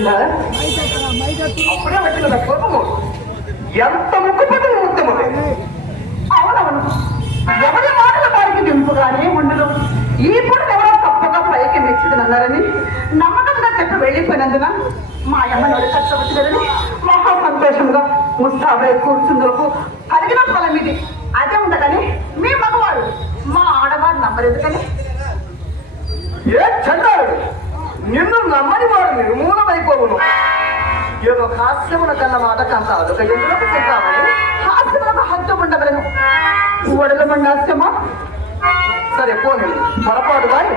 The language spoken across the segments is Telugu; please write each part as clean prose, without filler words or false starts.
వచ్చిందా? అప్పుడే వచ్చిన కోపము ఎంత ముక్కుపట్టిన ఉత్తము. అవునవును, ఎవరి మాటల వారికి దింపుగానే ఉండదు. ఇప్పుడు ఎవరో తప్పగా పైకి మెచ్చుదనన్నారని నమ్మకంగా చెప్పి వెళ్ళిపోయినందున మా అమ్మ నడు కష్టపడుతుందని మహా సంతోషంగా ముస్తాబై కూర్చుందులకు కలిగిన ఫలం ఇది. అదే ఉండగాని మీ మగవాడు మా ఆడవాడు నమ్మరెందుకని? ఏ చండాడు, నిన్ను నమ్మని వాడు నిర్మూలమైపోవును. ఏదో హాస్యమున కన్న మాట కంత అదొక ఎందుకు చెప్తామని హాస్యములకు హద్దు ఉండవలను. ఒడల మండాస్యమా? సరే పోనీ పొరపాటు వారి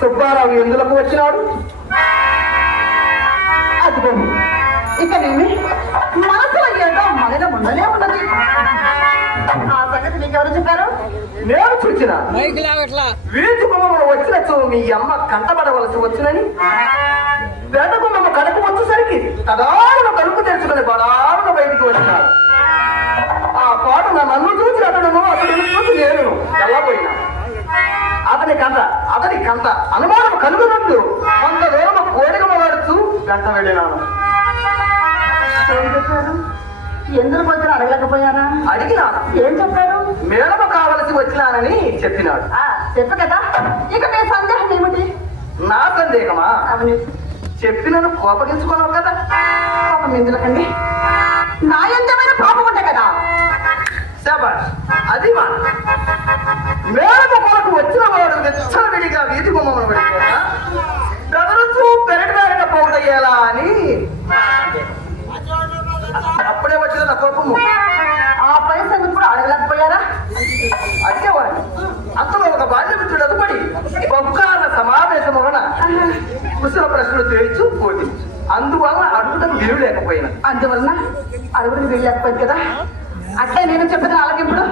సుబ్బారావు ఎందులకు వచ్చినాడు? అదిగో ఇక నేమి మనసులో ఏదో మలిన ఉండనే ఉన్నది. ఆ సంగతి నీకెవరు చెప్పారు? నేను చూచిన వీధి గుమ్మను వచ్చినచ్చు మీ అమ్మ కంటపడవలసి వచ్చినని. పేద గుమ్మను కడుపు వచ్చేసరికి తదారును కడుపు తెరుచుకుని బడారును బయటికి వచ్చినాడు. ఆ పాట నన్ను చూసి అతడును అతడిని చూసి నేను వెళ్ళబోయినా. అతని కంట అనుమానం కలుగునందు కొంత దూరం కోరిక వాడుతూ గంట వెళ్ళినాను. ఏం చెప్పారు? ఎందుకు వచ్చిన అడగలేకపోయారా? అడిగినాను. ఏం చెప్పారు? మేడమ కావలసి వచ్చినానని చెప్పినాడు. చెప్పు కదా, ఇక మీ సందేహం ఏమిటి? నా సందేహమా? అవును, చెప్పినను కోపగించుకున్నావు కదా. పాపం ఎందుకండి? నా ఎంతమైన పాపం ఉంటాయి కదా. శబాష్, అది మా మేడమ కొరకు వచ్చిన వాడు విచ్చలవిడిగా వీధి గుమ్మను పడిపోతా బెదరుతూ పెరగడానికి పోటయ్యేలా అని అప్పుడే వచ్చిన నా కోపము. ఆ పైసలు కూడా అడగలేకపోయారా? అడిగేవాడు. అంతలో ఒక బాల్యమిత్రుడు అదుపడి బొక్కాల సమావేశం వలన కుశల ప్రశ్నలు చేయించు పోటించు. అందువల్ల అడుగుటకు వీలు లేకపోయినా. అందువలన అడుగుడికి వెళ్ళలేకపోయింది కదా. అట్లే నేను చెప్పేది ఆలకింపుడు.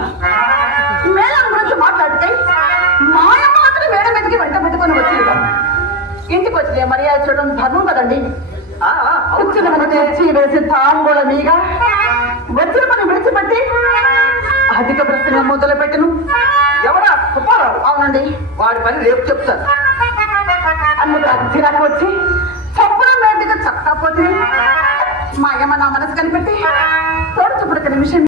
మేడం గురించి మాట్లాడితే మాయ మాత్రం మేడం మీదకి వెంట పెట్టుకొని వచ్చింది కదా. ఇంటికి వచ్చి మర్యాద చూడడం ధర్మం కదండి. వచ్చిన మన తెచ్చి వేసి తాంబూల మీగా వచ్చిన పని విడిచిపెట్టి అధిక ప్రశ్న మొదలు పెట్టను. ఎవరా? సుబ్బారావు. అవునండి. వాడి పని రేపు చెప్తాను. అందుకు అచ్చిరాకు వచ్చి చప్పున మేటిగా చక్కపోతే మా అమ్మ నా మనసు కనిపెట్టి